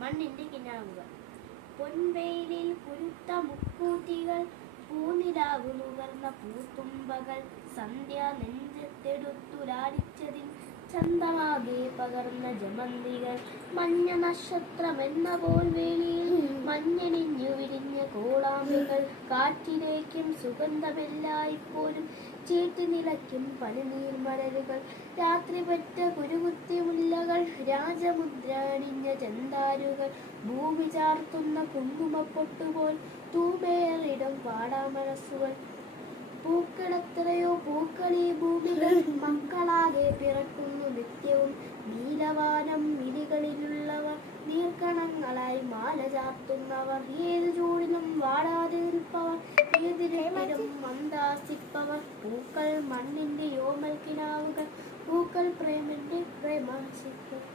മണ്ണിന്റെ കിനാവുകൾ. പൊൻവെയിലിൽ കുരുത്ത മുക്കൂറ്റികൾ, പൂനിലാവ് നുകർന്ന പൂത്തുമ്പകൾ, സന്ധ്യ നെഞ്ചത്തെടുത്തുലാടിച്ചതിൽ ചന്തമാകെ പകർന്ന ജമന്തികൾ, മഞ്ഞ നക്ഷത്രമെന്ന പോൽ വേലിയിൽ മഞ്ഞണിഞ്ഞു വിരിഞ്ഞ കോളാമ്പുകൾ, കാറ്റിലേക്കും സുഗന്ധമെല്ലായ്പോലും ചേറ്റി നിലയ്ക്കും പനിനീർമലരുകൾ, രാത്രി പറ്റ കുരുകുത്തി മുല്ലകൾ, രാജമുദ്രണിഞ്ഞ ചെന്താരുകൾ, ഭൂമി ചാർത്തുന്ന കുങ്കുമപ്പൊട്ടുപോൽ തൂമേറിടും പാടാമനസ്സുകൾ. പൂക്കളെത്രയോ പൂക്കളീ ഭൂമികൾ, മക്കളാകെ പിറക്കുന്നു നിത്യവും. നീലവാനം മിഴികളിലുള്ളവർ, നീർക്കണങ്ങളായി മാല ചാർത്തുന്നവർ, ഏതു ചൂടിനും വാടാതെ നിൽപ്പവർ, ഏതിരട്ടിലും മന്ദാസിപ്പവർ. പൂക്കൾ മണ്ണിന്റെ യോമൽ കിനാവുകൾ, പൂക്കൾ പ്രേമന്റെ പ്രേമാശികൾ.